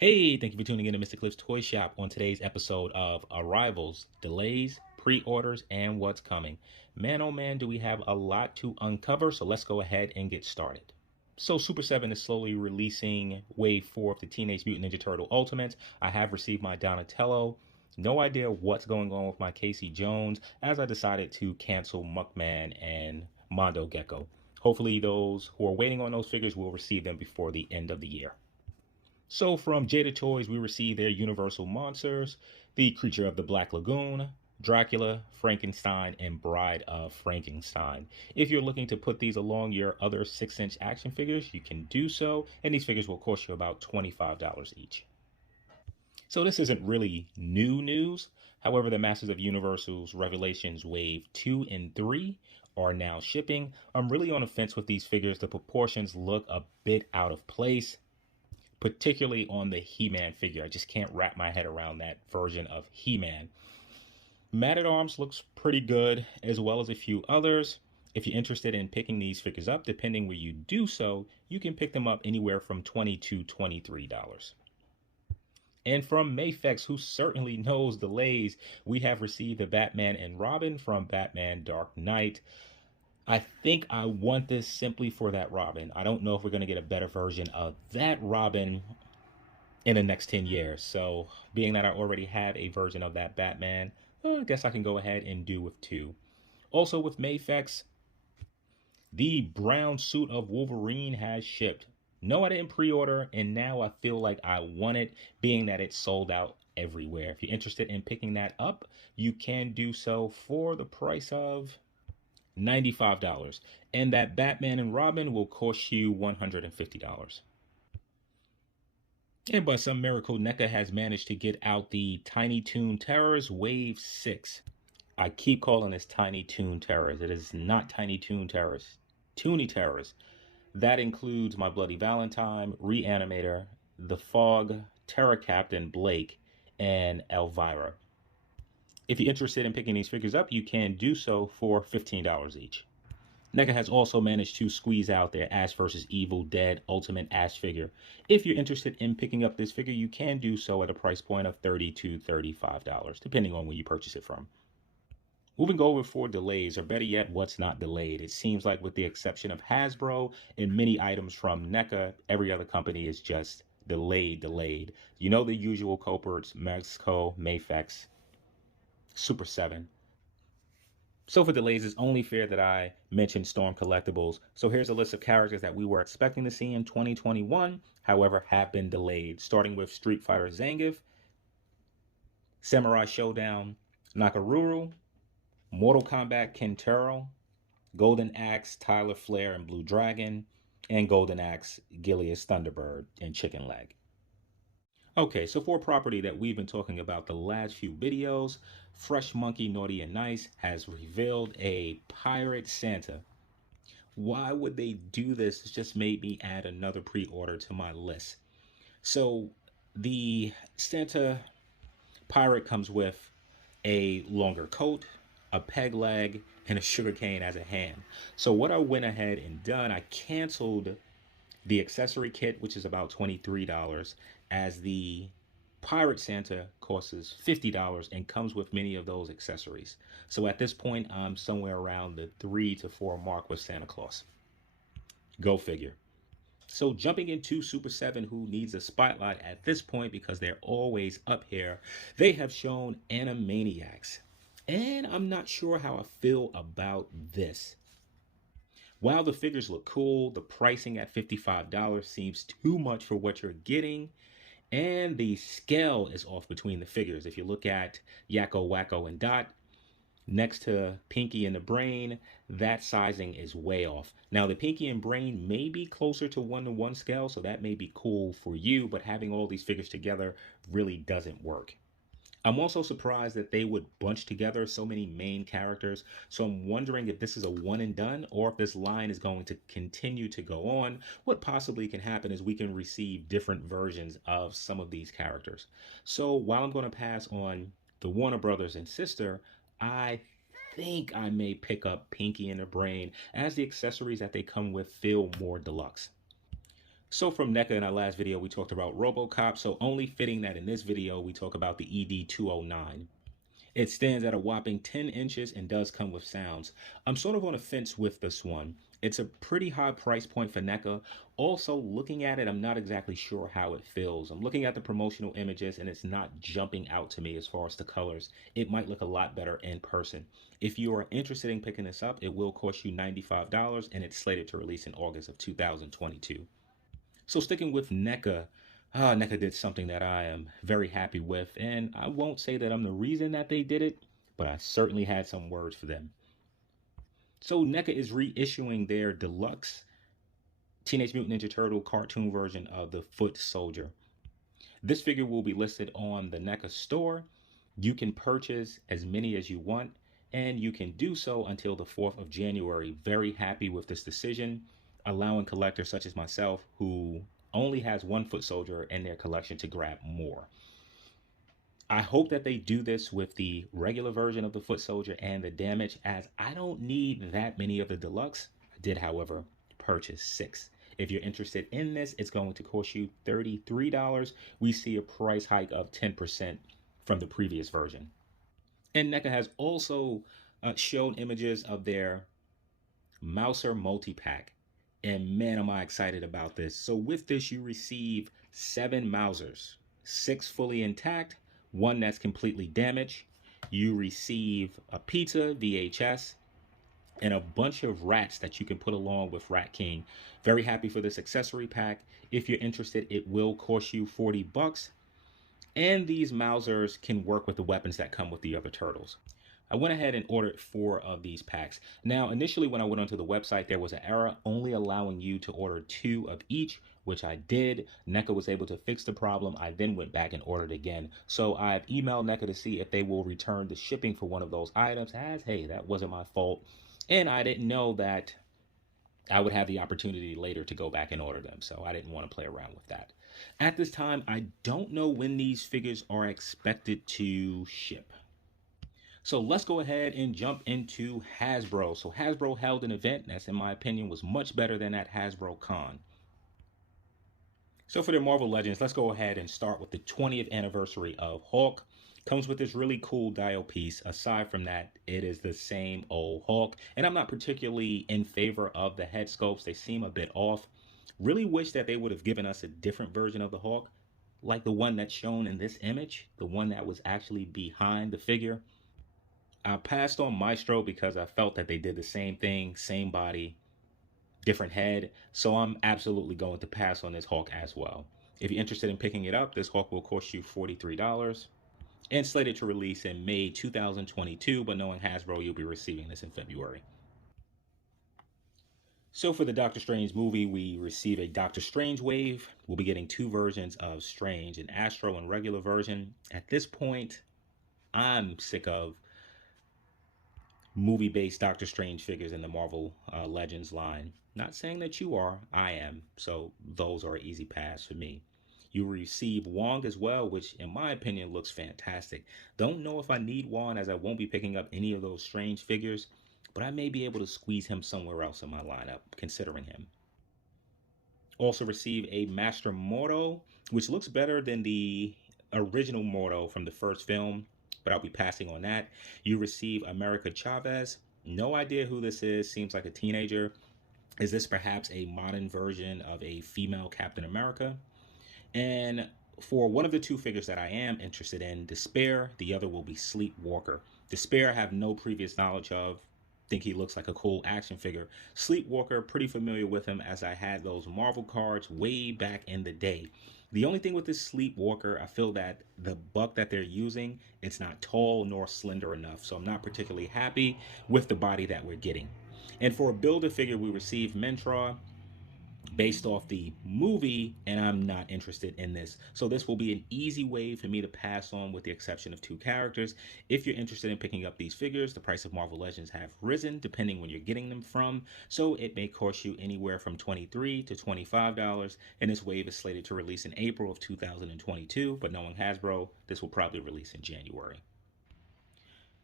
Hey, thank you for tuning in to Mr. Cliff's Toy Shop on today's episode of Arrivals, Delays, Pre-Orders, and What's Coming. Man, oh man, do we have a lot to uncover, so let's go ahead and get started. So Super 7 is slowly releasing Wave 4 of the Teenage Mutant Ninja Turtle Ultimates. I have received my Donatello. No idea what's going on with my Casey Jones, as I decided to cancel Muckman and Mondo Gecko. Hopefully those who are waiting on those figures will receive them before the end of the year. So from Jada Toys, we receive their Universal Monsters, the Creature of the Black Lagoon, Dracula, Frankenstein, and Bride of Frankenstein. If you're looking to put these along your other 6-inch action figures, you can do so, and these figures will cost you about $25 each. So this isn't really new news. However, the Masters of Universal's Revelations Wave 2 and 3 are now shipping. I'm really on the fence with these figures. The proportions look a bit out of place, particularly on the He-Man figure. I just can't wrap my head around that version of He-Man. Man at Arms looks pretty good, as well as a few others. If you're interested in picking these figures up, depending where you do so, you can pick them up anywhere from $20 to $23. And from Mayfex, who certainly knows delays, we have received the Batman and Robin from Batman Dark Knight. I think I want this simply for that Robin. I don't know if we're going to get a better version of that Robin in the next 10 years. So being that I already have a version of that Batman, I guess I can go ahead and do with two. Also with Mayfex, the brown suit of Wolverine has shipped. No, I didn't pre-order, and now I feel like I want it, being that it's sold out everywhere. If you're interested in picking that up, you can do so for the price of $95, and that Batman and Robin will cost you $150. And by some miracle, NECA has managed to get out the Tiny Toon Terrors Wave 6. I keep calling this Tiny Toon Terrors. It is not Tiny Toon Terrors. Toonie Terrors. That includes My Bloody Valentine, Reanimator, The Fog, Terror Captain Blake, and Elvira. If you're interested in picking these figures up, you can do so for $15 each. NECA has also managed to squeeze out their Ash vs. Evil Dead Ultimate Ash figure. If you're interested in picking up this figure, you can do so at a price point of $30 to $35, depending on where you purchase it from. Moving over for delays, or better yet, what's not delayed. It seems like with the exception of Hasbro and many items from NECA, every other company is just delayed. You know the usual culprits: Mexico, Mayfex, Super 7. So for delays, it's only fair that I mention Storm Collectibles. So here's a list of characters that we were expecting to see in 2021, however, have been delayed. Starting with Street Fighter Zangief, Samurai Showdown Nakaruru, Mortal Kombat Kentaro, Golden Axe Tyler Flare and Blue Dragon, and Golden Axe Gilead's Thunderbird and Chicken Leg. Okay, so for a property that we've been talking about the last few videos, Fresh Monkey Naughty and Nice has revealed a Pirate Santa. Why would they do this? It just made me add another pre-order to my list. So the Santa Pirate comes with a longer coat, a peg leg, and a sugar cane as a hand. So what I went ahead and done, I canceled the accessory kit, which is about $23, as the Pirate Santa costs $50 and comes with many of those accessories. So at this point, I'm somewhere around the 3 to 4 mark with Santa Claus. Go figure. So jumping into Super 7, who needs a spotlight at this point because they're always up here, they have shown Animaniacs. And I'm not sure how I feel about this. While the figures look cool, the pricing at $55 seems too much for what you're getting, and the scale is off between the figures. If you look at Yakko, Wacko, and Dot, next to Pinky and the Brain, that sizing is way off. Now, the Pinky and Brain may be closer to 1-to-1 scale, so that may be cool for you, but having all these figures together really doesn't work. I'm also surprised that they would bunch together so many main characters, so I'm wondering if this is a one and done or if this line is going to continue to go on. What possibly can happen is we can receive different versions of some of these characters. So while I'm going to pass on the Warner Brothers and Sister, I think I may pick up Pinky and the Brain, as the accessories that they come with feel more deluxe. So from NECA in our last video, we talked about RoboCop, so only fitting that in this video, we talk about the ED209. It stands at a whopping 10 inches and does come with sounds. I'm sort of on a fence with this one. It's a pretty high price point for NECA. Also, looking at it, I'm not exactly sure how it feels. I'm looking at the promotional images and it's not jumping out to me as far as the colors. It might look a lot better in person. If you are interested in picking this up, it will cost you $95 and it's slated to release in August of 2022. So sticking with NECA, NECA did something that I am very happy with, and I won't say that I'm the reason that they did it, but I certainly had some words for them. So NECA is reissuing their deluxe Teenage Mutant Ninja Turtle cartoon version of the Foot Soldier. This figure will be listed on the NECA store. You can purchase as many as you want, and you can do so until the 4th of January. Very happy with this decision, allowing collectors such as myself who only has one Foot Soldier in their collection to grab more. I hope that they do this with the regular version of the Foot Soldier and the Damage, as I don't need that many of the deluxe. I did, however, purchase 6. If you're interested in this, it's going to cost you $33. We see a price hike of 10% from the previous version. And NECA has also shown images of their Mouser Multipack. And man, am I excited about this. So with this, you receive 7 Mousers, 6 fully intact, 1 that's completely damaged. You receive a pizza VHS and a bunch of rats that you can put along with Rat King. Very happy for this accessory pack. If you're interested, it will cost you $40. And these Mousers can work with the weapons that come with the other turtles. I went ahead and ordered 4 of these packs. Now, initially when I went onto the website, there was an error only allowing you to order 2 of each, which I did. NECA was able to fix the problem. I then went back and ordered again. So I've emailed NECA to see if they will return the shipping for one of those items, as, hey, that wasn't my fault. And I didn't know that I would have the opportunity later to go back and order them. So I didn't want to play around with that. At this time, I don't know when these figures are expected to ship. So let's go ahead and jump into Hasbro. So Hasbro held an event that's, in my opinion, was much better than that Hasbro Con. So for their Marvel Legends, let's go ahead and start with the 20th anniversary of Hulk. Comes with this really cool dial piece. Aside from that, it is the same old Hulk. And I'm not particularly in favor of the head sculpts. They seem a bit off. Really wish that they would have given us a different version of the Hulk, like the one that's shown in this image, the one that was actually behind the figure. I passed on Maestro because I felt that they did the same thing, same body, different head. So I'm absolutely going to pass on this Hulk as well. If you're interested in picking it up, this Hulk will cost you $43 and slated to release in May 2022. But knowing Hasbro, you'll be receiving this in February. So for the Doctor Strange movie, we receive a Doctor Strange wave. We'll be getting 2 versions of Strange, an Astro and regular version. At this point, I'm sick of movie-based Doctor Strange figures in the Marvel Legends line. Not saying that you are, I am. So those are an easy pass for me. You receive Wong as well, which in my opinion looks fantastic. Don't know if I need Wong, as I won't be picking up any of those Strange figures, but I may be able to squeeze him somewhere else in my lineup, considering him. Also receive a Master Mordo, which looks better than the original Mordo from the first film, but I'll be passing on that. You receive America Chavez. No idea who this is. Seems like a teenager. Is this perhaps a modern version of a female Captain America? And for one of the 2 figures that I am interested in, Despair, the other will be Sleepwalker. Despair I have no previous knowledge of. Think he looks like a cool action figure. Sleepwalker, pretty familiar with him as I had those Marvel cards way back in the day. The only thing with this Sleepwalker, I feel that the buck that they're using, it's not tall nor slender enough. So I'm not particularly happy with the body that we're getting. And for a Build-A-Figure, we received Mentra based off the movie, and I'm not interested in this. So this will be an easy way for me to pass on, with the exception of 2 characters. If you're interested in picking up these figures, the price of Marvel Legends have risen depending when you're getting them from. So it may cost you anywhere from $23 to $25, and this wave is slated to release in April of 2022, but knowing Hasbro, this will probably release in January.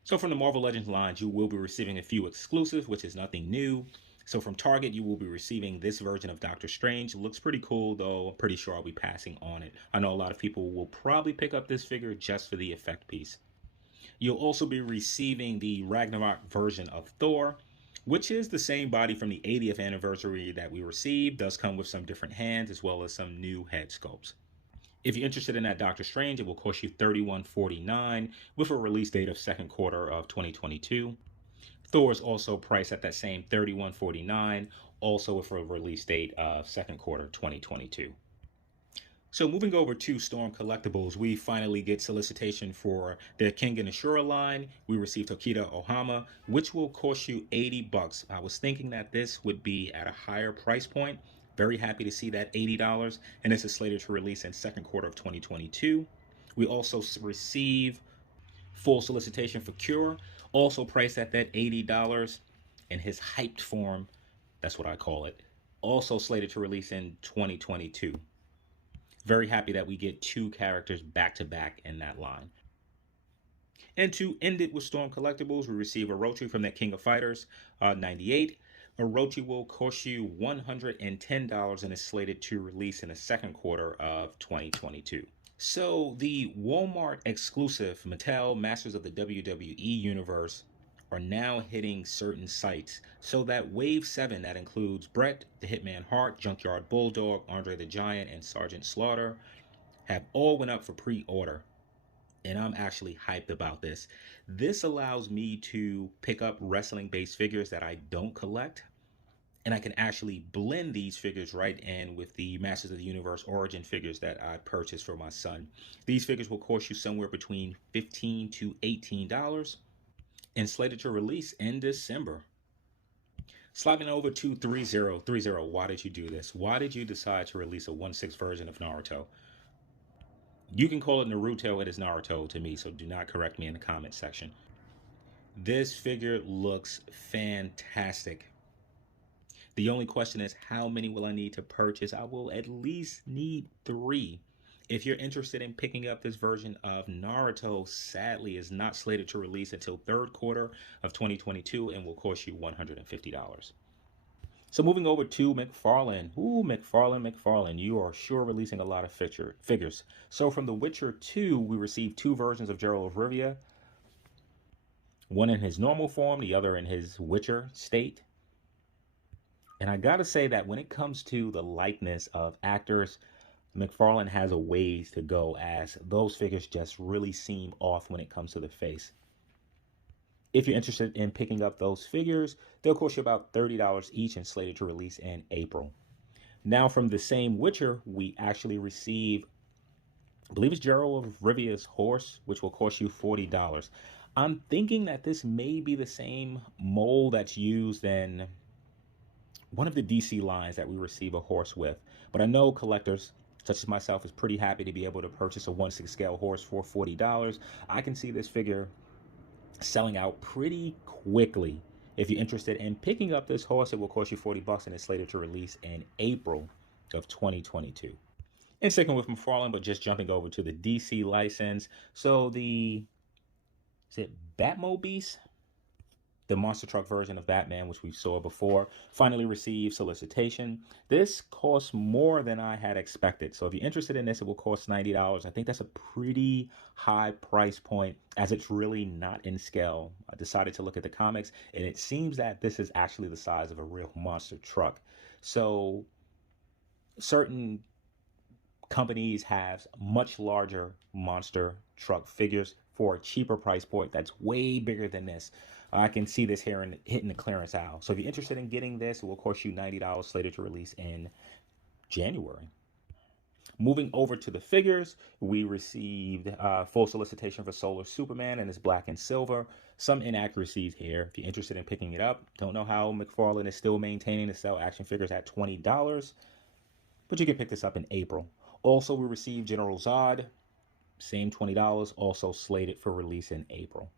So from the Marvel Legends lines, you will be receiving a few exclusives, which is nothing new. So from Target, you will be receiving this version of Doctor Strange. It looks pretty cool, though. I'm pretty sure I'll be passing on it. I know a lot of people will probably pick up this figure just for the effect piece. You'll also be receiving the Ragnarok version of Thor, which is the same body from the 80th anniversary that we received. Does come with some different hands as well as some new head sculpts. If you're interested in that Doctor Strange, it will cost you $31.49 with a release date of second quarter of 2022. Thor is also priced at that same $31.49, also with a release date of second quarter 2022. So moving over to Storm Collectibles, we finally get solicitation for their King and Ashura line. We received Tokita Ohama, which will cost you $80. I was thinking that this would be at a higher price point. Very happy to see that $80, and this is slated to release in second quarter of 2022. We also receive full solicitation for Cure, also priced at that $80 in his hyped form. That's what I call it. Also slated to release in 2022. Very happy that we get two characters back to back in that line. And to end it with Storm Collectibles, we receive Orochi from that King of Fighters 98. Orochi will cost you $110 and is slated to release in the second quarter of 2022. So the Walmart exclusive Mattel Masters of the WWE Universe are now hitting certain sites. So that Wave 7 that includes Bret, the Hitman Hart, Junkyard Bulldog, Andre the Giant, and Sergeant Slaughter have all went up for pre-order. And I'm actually hyped about this. This allows me to pick up wrestling-based figures that I don't collect. And I can actually blend these figures right in with the Masters of the Universe Origin figures that I purchased for my son. These figures will cost you somewhere between $15 to $18 and slated to release in December. Sliding over to 3030. Why did you do this? Why did you decide to release a 1/6 version of Naruto? You can call it Naruto, it is Naruto to me, so do not correct me in the comment section. This figure looks fantastic. The only question is, how many will I need to purchase? I will at least need 3. If you're interested in picking up this version of Naruto, sadly is not slated to release until third quarter of 2022 and will cost you $150. So moving over to McFarlane. Ooh, McFarlane. You are sure releasing a lot of figures. So from The Witcher 2, we received 2 versions of Geralt of Rivia. One in his normal form, the other in his Witcher state. And I gotta say that when it comes to the likeness of actors, McFarlane has a ways to go, as those figures just really seem off when it comes to the face. If you're interested in picking up those figures, they'll cost you about $30 each and slated to release in April. Now from the same Witcher, we actually receive, I believe it's Geralt of Rivia's horse, which will cost you $40. I'm thinking that this may be the same mold that's used in one of the DC lines that we receive a horse with. But I know collectors, such as myself, is pretty happy to be able to purchase a 1/6 scale horse for $40. I can see this figure selling out pretty quickly. If you're interested in picking up this horse, it will cost you $40 and it's slated to release in April of 2022. And sticking with McFarlane, but just jumping over to the DC license. So is it Batmobile? The monster truck version of Batman, which we saw before, finally received solicitation. This costs more than I had expected. So if you're interested in this, it will cost $90. I think that's a pretty high price point, as it's really not in scale. I decided to look at the comics, and it seems that this is actually the size of a real monster truck. So certain companies have much larger monster truck figures for a cheaper price point that's way bigger than this. I can see this here hitting the clearance aisle. So if you're interested in getting this, it will cost you $90, slated to release in January. Moving over to the figures, we received full solicitation for Solar Superman and his black and silver. Some inaccuracies here. If you're interested in picking it up, don't know how McFarlane is still maintaining to sell action figures at $20, but you can pick this up in April. Also, we received General Zod, same $20, also slated for release in April.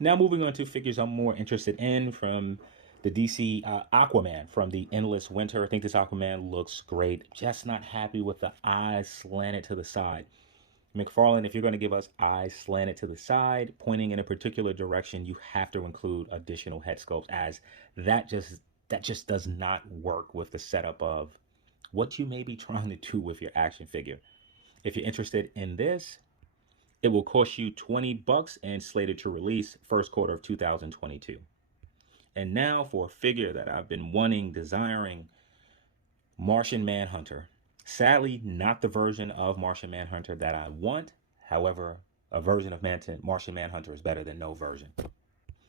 Now moving on to figures I'm more interested in from the DC Aquaman from the Endless Winter. I think this Aquaman looks great. Just not happy with the eyes slanted to the side. McFarlane, if you're going to give us eyes slanted to the side, pointing in a particular direction, you have to include additional head sculpts, as that that just does not work with the setup of what you may be trying to do with your action figure. If you're interested in this, it will cost you $20 and slated to release first quarter of 2022. And now for a figure that I've been wanting, desiring, Martian Man Hunter. Sadly, not the version of Martian Man Hunter that I want. However, a version of Martian Man Hunter is better than no version.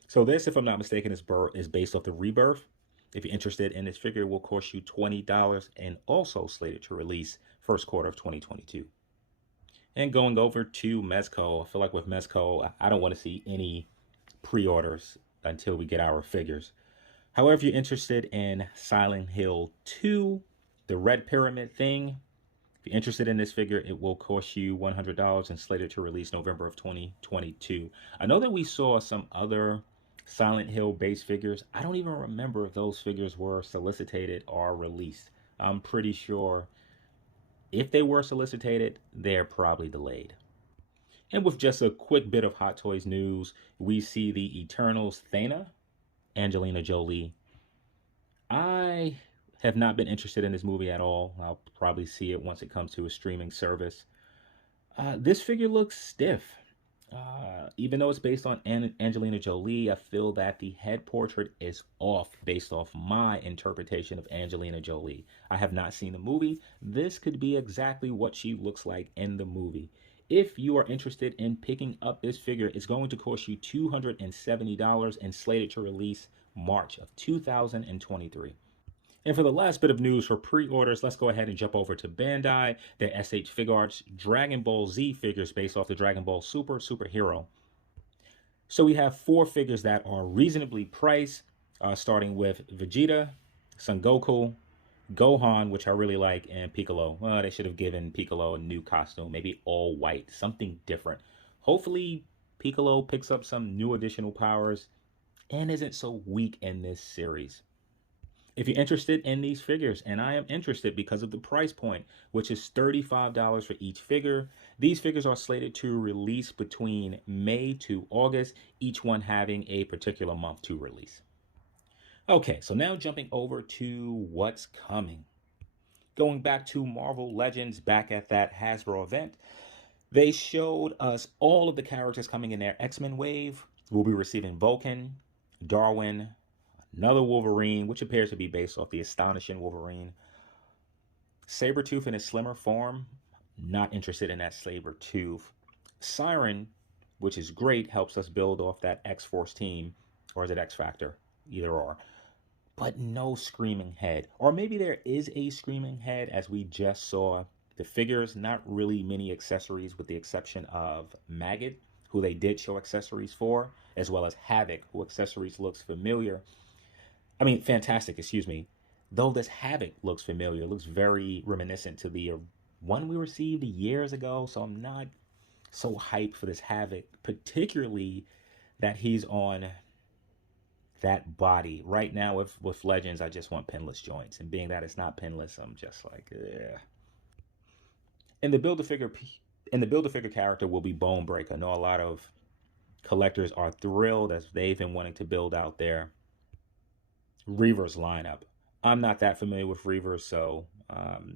So this, if I'm not mistaken, is based off the Rebirth. If you're interested in this figure, it will cost you $20 and also slated to release first quarter of 2022. And going over to Mezco, I feel like with Mezco, I don't want to see any pre-orders until we get our figures. However, if you're interested in Silent Hill 2, the Red Pyramid thing, if you're interested in this figure, it will cost you $100 and slated to release November of 2022. I know that we saw some other Silent Hill base figures. I don't even remember if those figures were solicited or released. I'm pretty sure if they were solicited, they're probably delayed. And with just a quick bit of Hot Toys news, we see the Eternals Thana, Angelina Jolie. I have not been interested in this movie at all. I'll probably see it once it comes to a streaming service. This figure looks stiff. Even though it's based on Angelina Jolie, I feel that the head portrait is off based off my interpretation of Angelina Jolie. I have not seen the movie. This could be exactly what she looks like in the movie. If you are interested in picking up this figure, it's going to cost you $270 and slated to release March of 2023. And for the last bit of news for pre-orders, let's go ahead and jump over to Bandai, their SH Figuarts Dragon Ball Z figures based off the Dragon Ball Superhero. So we have 4 figures that are reasonably priced, starting with Vegeta, Son Goku, Gohan, which I really like, and Piccolo. Well, they should have given Piccolo a new costume, maybe all white, something different. Hopefully, Piccolo picks up some new additional powers and isn't so weak in this series. If you're interested in these figures, and I am interested because of the price point, which is $35 for each figure, these figures are slated to release between May to August, each one having a particular month to release. Okay, so now jumping over to what's coming. Going back to Marvel Legends, back at that Hasbro event, they showed us all of the characters coming in their X-Men wave. We'll be receiving Vulcan, Darwin, another Wolverine, which appears to be based off the Astonishing Wolverine. Sabretooth in his slimmer form. Not interested in that Sabretooth. Siren, which is great, helps us build off that X-Force team. Or is it X-Factor? Either or. But no Screaming Head. Or maybe there is a Screaming Head, as we just saw. The figures, not really many accessories with the exception of Maggot, who they did show accessories for, as well as Havoc, who accessories looks familiar. Fantastic, excuse me. Though this Havoc looks familiar, looks very reminiscent to the one we received years ago, so I'm not so hyped for this Havoc, particularly that he's on that body. Right now with Legends, I just want pinless joints, and being that it's not pinless, I'm just like, eh. And the Build-A-Figure character will be Bonebreaker. I know a lot of collectors are thrilled as they've been wanting to build out their Reavers lineup. I'm not that familiar with Reavers, so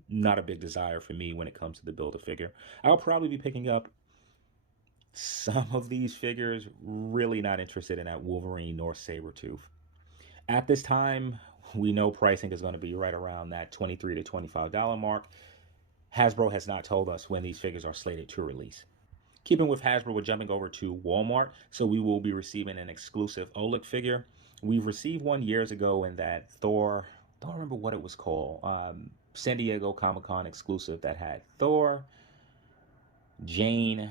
not a big desire for me when it comes to the Build-A-Figure. I'll probably be picking up some of these figures. Really not interested in that Wolverine nor Sabretooth. At this time, we know pricing is going to be right around that $23 to $25 mark. Hasbro has not told us when these figures are slated to release. Keeping with Hasbro, we're jumping over to Walmart, so we will be receiving an exclusive Oleg figure. We've received one years ago in that Thor, don't remember what it was called, San Diego Comic-Con exclusive that had Thor, Jane,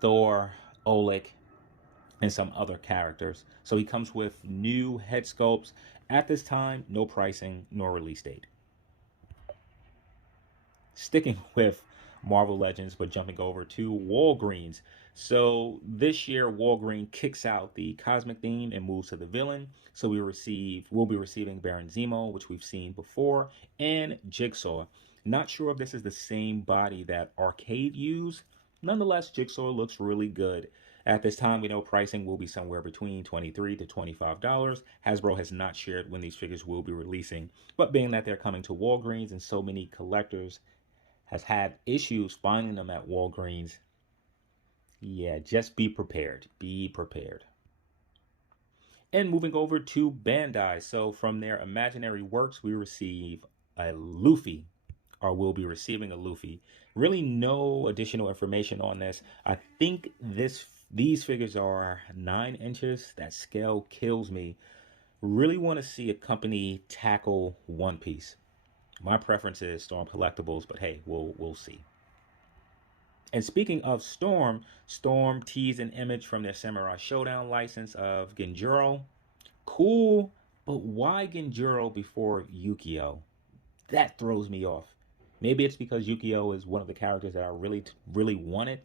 Thor, Oleg, and some other characters. So he comes with new head sculpts. At this time, no pricing nor release date. Sticking with Marvel Legends, but jumping over to Walgreens. So this year, Walgreens kicks out the cosmic theme and moves to the villain. So we'll be receiving Baron Zemo, which we've seen before, and Jigsaw. Not sure if this is the same body that Arcade used. Nonetheless, Jigsaw looks really good. At this time, we know pricing will be somewhere between $23 to $25. Hasbro has not shared when these figures will be releasing, but being that they're coming to Walgreens and so many collectors has had issues finding them at Walgreens, yeah, just be prepared. Be prepared. And moving over to Bandai. So from their Imaginary Works, we receive a Luffy, or will be receiving a Luffy. Really no additional information on this. I think these figures are 9 inches. That scale kills me. Really want to see a company tackle One Piece. My preference is Storm Collectibles, but hey, we'll see. And speaking of Storm, Storm teased an image from their Samurai Showdown license of Genjuro. Cool, but why Genjuro before Yukio? That throws me off. Maybe it's because Yukio is one of the characters that I really wanted.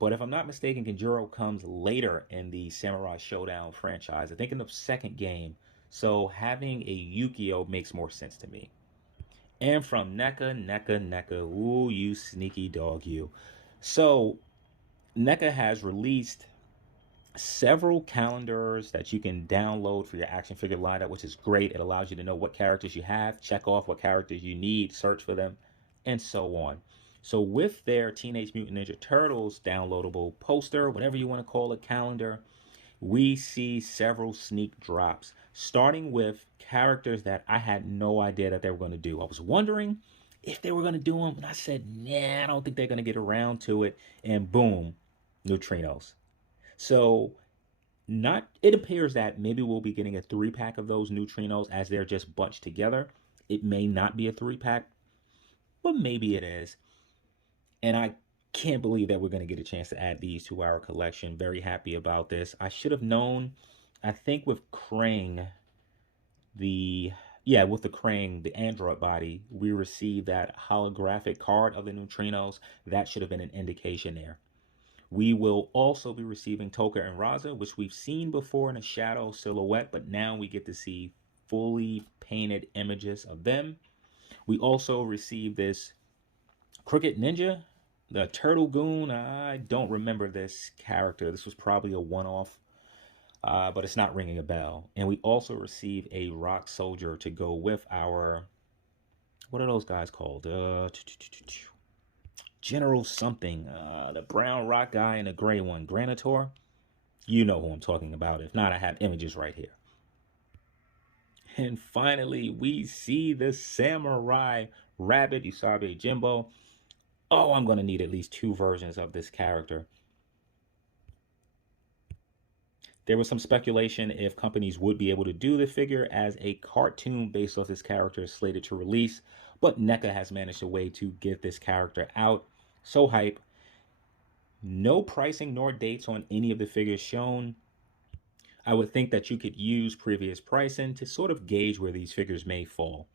But if I'm not mistaken, Genjuro comes later in the Samurai Showdown franchise. I think in the second game. So having a Yukio makes more sense to me. And from NECA, ooh, you sneaky dog, you. So NECA has released several calendars that you can download for your action figure lineup, which is great. It allows you to know what characters you have, check off what characters you need, search for them, and so on. So with their Teenage Mutant Ninja Turtles downloadable poster, whatever you want to call it, calendar, we see several sneak drops, starting with characters that I had no idea that they were going to do. I was wondering if they were going to do them, and I said, nah, I don't think they're going to get around to it. And boom, neutrinos. So not it appears that maybe we'll be getting a 3-pack of those neutrinos as they're just bunched together. It may not be a 3-pack, but maybe it is. And I can't believe that we're going to get a chance to add these to our collection. Very happy about this. I should have known. I think with Krang, with the Krang, the android body, we received that holographic card of the neutrinos. That should have been an indication there. We will also be receiving Toka and Raza, which we've seen before in a shadow silhouette, but now we get to see fully painted images of them. We also received this Crooked Ninja, the Turtle Goon. I don't remember this character. This was probably a one-off, but it's not ringing a bell. And we also received a Rock Soldier to go with our, what are those guys called? General something, the brown rock guy and the gray one, Granitor. You know who I'm talking about. If not, I have images right here. And finally, we see the Samurai Rabbit Usabe Jimbo. Oh, I'm going to need at least 2 versions of this character. There was some speculation if companies would be able to do the figure as a cartoon based off this character slated to release, but NECA has managed a way to get this character out. So hype. No pricing nor dates on any of the figures shown. I would think that you could use previous pricing to sort of gauge where these figures may fall.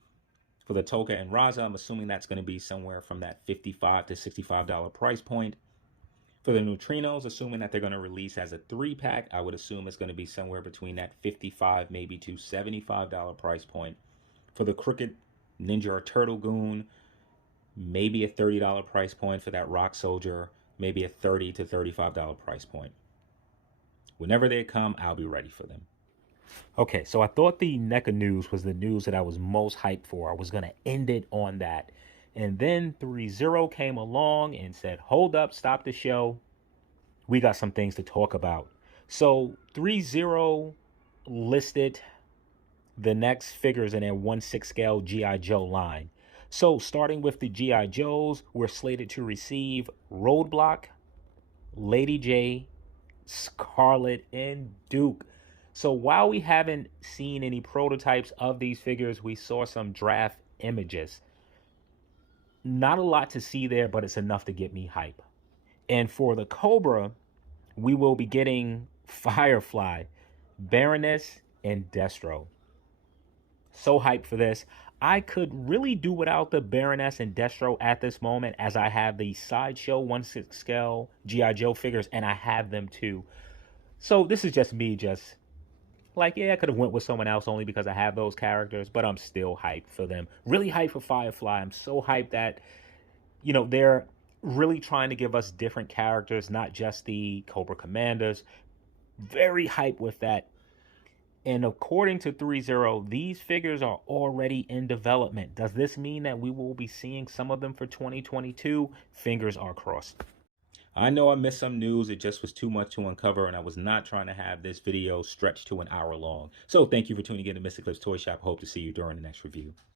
For the Toka and Raza, I'm assuming that's going to be somewhere from that $55 to $65 price point. For the neutrinos, assuming that they're going to release as a 3-pack, I would assume it's going to be somewhere between that $55 maybe to $75 price point. For the Crooked Ninja or Turtle Goon, maybe a $30 price point. For that Rock Soldier, maybe a $30 to $35 price point. Whenever they come, I'll be ready for them. Okay, so I thought the NECA news was the news that I was most hyped for. I was going to end it on that. And then 3-0 came along and said, hold up, stop the show. We got some things to talk about. So 3-0 listed the next figures in their 1/6 scale G.I. Joe line. So starting with the G.I. Joes, we're slated to receive Roadblock, Lady J, Scarlet, and Duke. So while we haven't seen any prototypes of these figures, we saw some draft images. Not a lot to see there, but it's enough to get me hype. And for the Cobra, we will be getting Firefly, Baroness, and Destro. So hyped for this. I could really do without the Baroness and Destro at this moment, as I have the Sideshow 1/6 scale G.I. Joe figures, and I have them too. So this is just me like, yeah, I could have went with someone else only because I have those characters, but I'm still hyped for them. Really hyped for Firefly. I'm so hyped that, they're really trying to give us different characters, not just the Cobra Commanders. Very hyped with that. And according to 30, these figures are already in development. Does this mean that we will be seeing some of them for 2022? Fingers are crossed. I know I missed some news. It just was too much to uncover, and I was not trying to have this video stretched to an hour long. So thank you for tuning in to Mr. Clip's Toy Shop. Hope to see you during the next review.